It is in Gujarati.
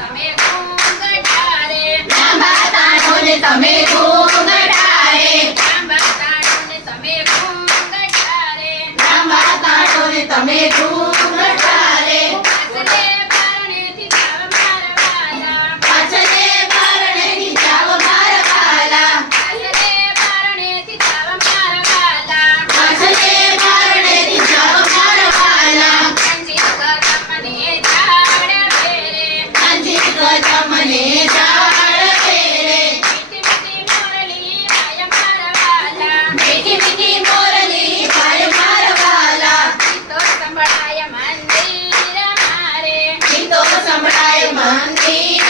તમે ઘૂંઘટા રે લાંબા તાળોને તમે ઘૂંઘટા રે લાંબા તાળોને તમે ઘૂંઘટા રે લાંબા તાળોને તમે ઘૂંઘટા રે પાછલે બારણેથી જાવ મારા વાલા પાછલે બારણેથી જાવ મારા વાલા પાછલે બારણેથી જાવ મારા વાલા પાછલે બારણેથી જાવ મારા વાલા અંજીર તમને ઝાડ વેરે અંજીર તમને ઝાડ વેરે મીઠી મીઠી મોરલી ભાઈ મારા વાલા મીઠી મીઠી મોરલી ભાઈ મારા વાલા ગીતો સંભળાય મંદિર મારે ગીતો સંભળાય મંદિર